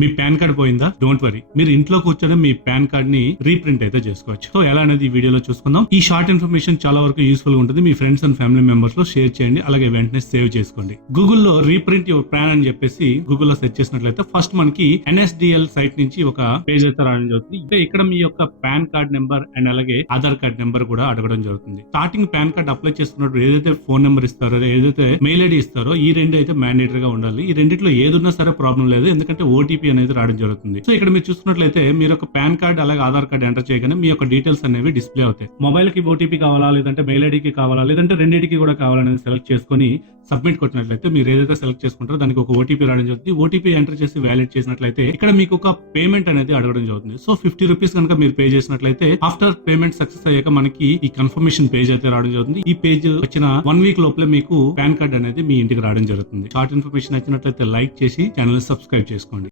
మీ pan card పోయిందా? Don't worry, మీరు ఇంట్లో కూర్చొని మీ పాన్ కార్డ్ ని రీప్రింట్ అయితే చేసుకోవచ్చు. సో ఎలా అనేది ఈ వీడియోలో చూసుకుందాం. ఈ షార్ట్ ఇన్ఫర్మేషన్ చాలా వరకు యూస్ఫుల్ గా ఉంటుంది. మీ ఫ్రెండ్స్ అండ్ ఫ్యామిలీ మెంబర్స్ లో షేర్ చేయండి, అలాగే వెంటనే సేవ్ చేసుకోండి. గూగుల్లో రీప్రింట్ యువర్ పాన్ అని చెప్పేసి గూగుల్లో సెర్చ్ చేసినట్లయితే ఫస్ట్ మనకి NSDL సైట్ నుంచి ఒక పేజ్ అయితే రావడం జరుగుతుంది. ఇక్కడ మీ యొక్క పాన్ కార్డ్ నెంబర్ అండ్ అలాగే ఆధార్ కార్డ్ నెంబర్ కూడా అడగడం జరుగుతుంది. స్టార్టింగ్ పాన్ కార్డ్ అప్లై చేసుకున్నప్పుడు ఏదైతే ఫోన్ నెంబర్ ఇస్తారో, ఏదైతే మెయిల్ ఐడి ఇస్తారో, ఈ రెండు అయితే మ్యాండేటరీ గా ఉండాలి. ఈ రెండిట్లో ఏదున్నా సరే ప్రాబ్లం లేదు, ఎందుకంటే ఓటీపీ అనేది రావడం జరుగుతుంది. సో ఇక్కడ మీరు చూసుకున్నట్లయితే మీరు ఒక పాన్ కార్డ్ అలాగే ఆధార్ కార్డ్ ఎంటర్ చేయగానే మీ యొక్క డీటెయిల్స్ అనేవి డిస్ప్లే అవుతాయి. మొబైల్ కి ఓటీపీ కావాలా, లేదంటే మెయిల్ ఐడికి కావాలా, లేదంటే రెండింటికి కూడా కావాలనేది సెలెక్ట్ చేసుకుని సబ్మిట్ కొట్టినట్లయితే మీరు ఏదైతే సెలెక్ట్ చేసుకుంటారో దానికి ఒక ఓటీపీ రావడం జరుగుతుంది. ఓటీపీ ఎంటర్ చేసి వ్యాలిడ్ చేసినట్లయితే ఇక్కడ మీకు ఒక పేమెంట్ అనేది అడగడం జరుగుతుంది. సో 50 రూపీస్ కనుక మీరు పే చేసినట్లయితే ఆఫ్టర్ పేమెంట్ సక్సెస్ అయ్యాక మనకి ఈ కన్ఫర్మేషన్ పేజ్ అయితే రావడం జరుగుతుంది. ఈ పేజ్ వచ్చిన 1 వీక్ లోపలే మీకు పాన్ కార్డ్ అనేది మీ ఇంటికి రావడం జరుగుతుంది. షార్ట్ ఇన్ఫర్మేషన్ నచ్చినట్లయితే లైక్ చేసి ఛానల్ సబ్స్క్రైబ్ చేసుకోండి.